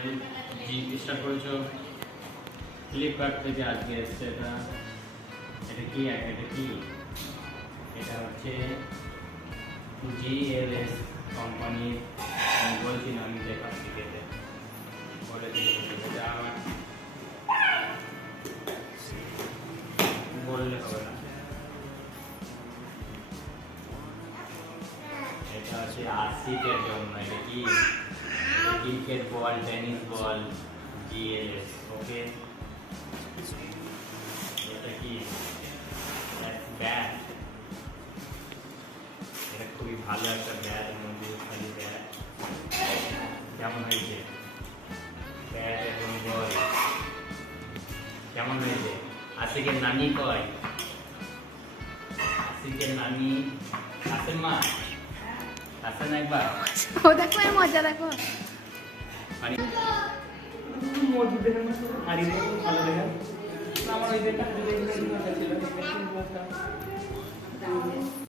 Start করেছো Flipkart থেকে আজকে এসছে এটা। এটা কি এটা হচ্ছে GLS কোম্পানির। আমি বলছি না, আমি দেখার দিকেতে বলে দিয়েছি এটা আমার বললে হবে না। এটা হচ্ছে আশিকের জন্য। এটা কি cricket ball, tennis ball, GLS। ওকে, এটা কি ব্যাট। এটা খুবই ভালো একটা ব্যাট, মজবুতশালী ব্যাট। কেমন হয়েছে ব্যাট এবং বল? কেমন হয়েছে? আশিকের নানি কয়? আশিকের নানি আসেন মা? আসেন একবার। ও দেখো এই মজা দেখো। মজবুত দেখেন না, হারিয়ে ভালো দেখেন আমার ওই দেখেন।